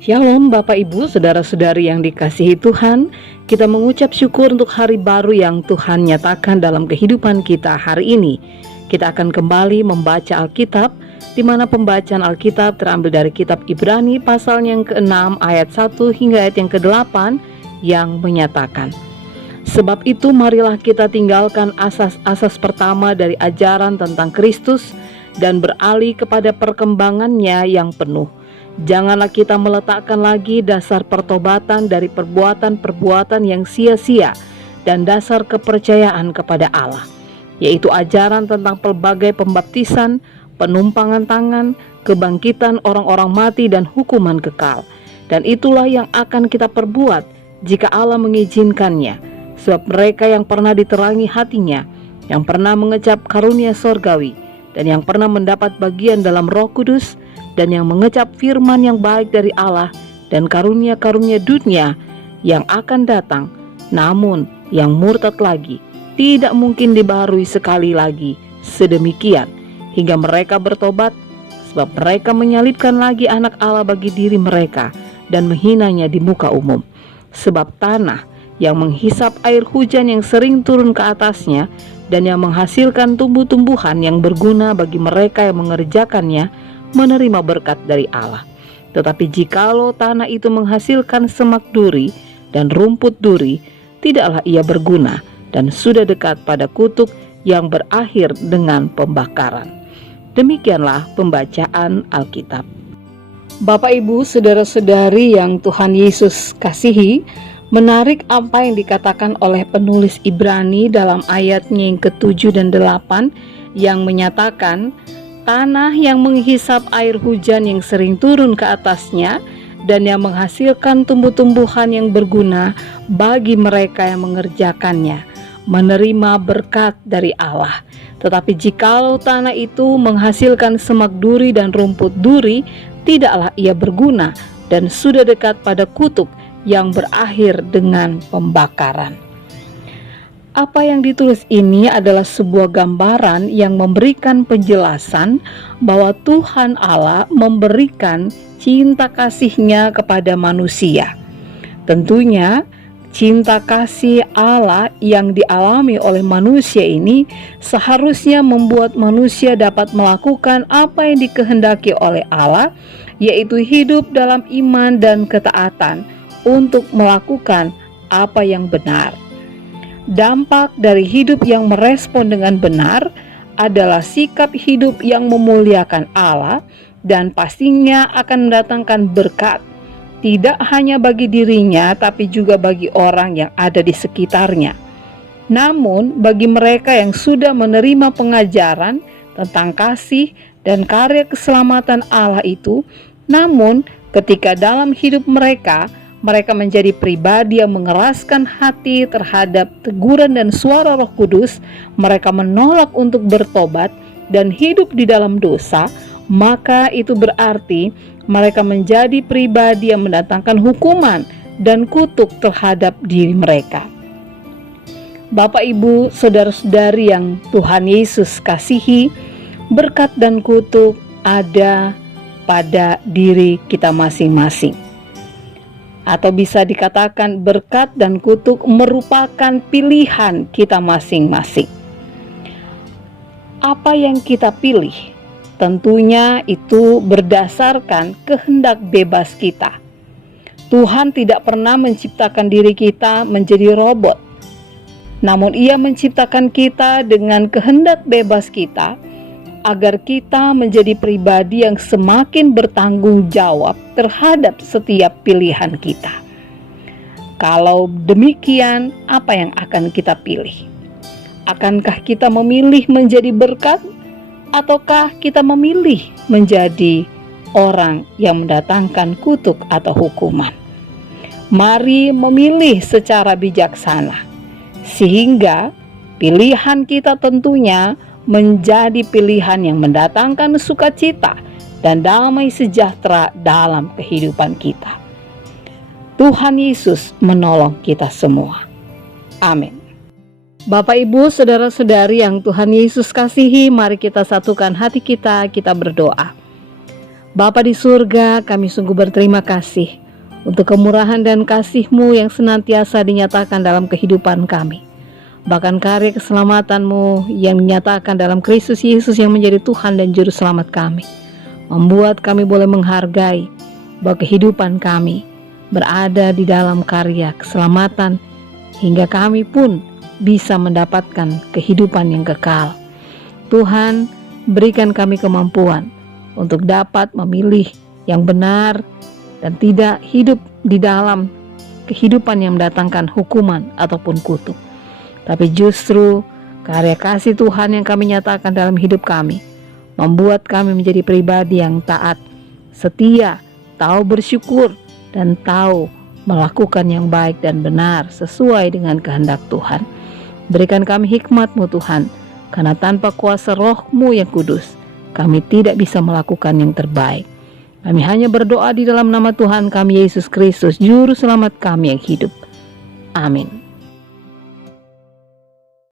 Shalom Bapak Ibu, Saudara-saudari yang dikasihi Tuhan. Kita mengucap syukur untuk hari baru yang Tuhan nyatakan dalam kehidupan kita hari ini. Kita akan kembali membaca Alkitab, di mana pembacaan Alkitab terambil dari kitab Ibrani pasal yang ke-6 ayat 1 hingga ayat yang ke-8 yang menyatakan, sebab itu marilah kita tinggalkan asas-asas pertama dari ajaran tentang Kristus dan beralih kepada perkembangannya yang penuh. Janganlah kita meletakkan lagi dasar pertobatan dari perbuatan-perbuatan yang sia-sia dan dasar kepercayaan kepada Allah, yaitu ajaran tentang pelbagai pembaptisan, penumpangan tangan, kebangkitan orang-orang mati dan hukuman kekal. Dan itulah yang akan kita perbuat jika Allah mengizinkannya, sebab mereka yang pernah diterangi hatinya, yang pernah mengecap karunia sorgawi, dan yang pernah mendapat bagian dalam Roh Kudus, dan yang mengecap firman yang baik dari Allah dan karunia-karunia dunia yang akan datang, namun yang murtad lagi, tidak mungkin dibaharui sekali lagi sedemikian hingga mereka bertobat, sebab mereka menyalibkan lagi anak Allah bagi diri mereka dan menghinanya di muka umum. Sebab tanah yang menghisap air hujan yang sering turun ke atasnya dan yang menghasilkan tumbuh-tumbuhan yang berguna bagi mereka yang mengerjakannya, menerima berkat dari Allah. Tetapi jikalau tanah itu menghasilkan semak duri dan rumput duri, tidaklah ia berguna dan sudah dekat pada kutuk yang berakhir dengan pembakaran. Demikianlah pembacaan Alkitab. Bapak Ibu, saudara-saudari yang Tuhan Yesus kasihi, menarik apa yang dikatakan oleh penulis Ibrani dalam ayatnya yang ke-7 dan 8 yang menyatakan, tanah yang menghisap air hujan yang sering turun ke atasnya dan yang menghasilkan tumbuh-tumbuhan yang berguna bagi mereka yang mengerjakannya, menerima berkat dari Allah. Tetapi jikalau tanah itu menghasilkan semak duri dan rumput duri, tidaklah ia berguna dan sudah dekat pada kutuk yang berakhir dengan pembakaran. Apa yang ditulis ini adalah sebuah gambaran yang memberikan penjelasan bahwa Tuhan Allah memberikan cinta kasih-Nya kepada manusia. Tentunya cinta kasih Allah yang dialami oleh manusia ini seharusnya membuat manusia dapat melakukan apa yang dikehendaki oleh Allah, yaitu hidup dalam iman dan ketaatan untuk melakukan apa yang benar. Dampak dari hidup yang merespon dengan benar adalah sikap hidup yang memuliakan Allah dan pastinya akan mendatangkan berkat, tidak hanya bagi dirinya tapi juga bagi orang yang ada di sekitarnya. Namun bagi mereka yang sudah menerima pengajaran tentang kasih dan karya keselamatan Allah itu, namun ketika dalam hidup mereka menjadi pribadi yang mengeraskan hati terhadap teguran dan suara Roh Kudus, mereka menolak untuk bertobat dan hidup di dalam dosa, maka itu berarti mereka menjadi pribadi yang mendatangkan hukuman dan kutuk terhadap diri mereka. Bapak Ibu, saudara-saudari yang Tuhan Yesus kasihi, berkat dan kutuk ada pada diri kita masing-masing. Atau bisa dikatakan berkat dan kutuk merupakan pilihan kita masing-masing. Apa yang kita pilih, tentunya itu berdasarkan kehendak bebas kita. Tuhan tidak pernah menciptakan diri kita menjadi robot, namun Ia menciptakan kita dengan kehendak bebas kita, agar kita menjadi pribadi yang semakin bertanggung jawab terhadap setiap pilihan kita. Kalau demikian, apa yang akan kita pilih? Akankah kita memilih menjadi berkat, ataukah kita memilih menjadi orang yang mendatangkan kutuk atau hukuman? Mari memilih secara bijaksana, sehingga pilihan kita tentunya menjadi pilihan yang mendatangkan sukacita dan damai sejahtera dalam kehidupan kita. Tuhan Yesus menolong kita semua. Amin. Bapak Ibu, saudara-saudari yang Tuhan Yesus kasihi, mari kita satukan hati kita berdoa. Bapa di surga, kami sungguh berterima kasih untuk kemurahan dan kasih-Mu yang senantiasa dinyatakan dalam kehidupan kami. Bahkan karya keselamatan-Mu yang dinyatakan dalam Kristus Yesus yang menjadi Tuhan dan Juru Selamat kami, membuat kami boleh menghargai bahwa kehidupan kami berada di dalam karya keselamatan, hingga kami pun bisa mendapatkan kehidupan yang kekal. Tuhan, berikan kami kemampuan untuk dapat memilih yang benar dan tidak hidup di dalam kehidupan yang mendatangkan hukuman ataupun kutuk, tapi justru karya kasih Tuhan yang kami nyatakan dalam hidup kami membuat kami menjadi pribadi yang taat, setia, tahu bersyukur, dan tahu melakukan yang baik dan benar sesuai dengan kehendak Tuhan. Berikan kami hikmat-Mu Tuhan, karena tanpa kuasa Roh-Mu yang kudus, kami tidak bisa melakukan yang terbaik. Kami hanya berdoa di dalam nama Tuhan kami Yesus Kristus, Juru Selamat kami yang hidup. Amin.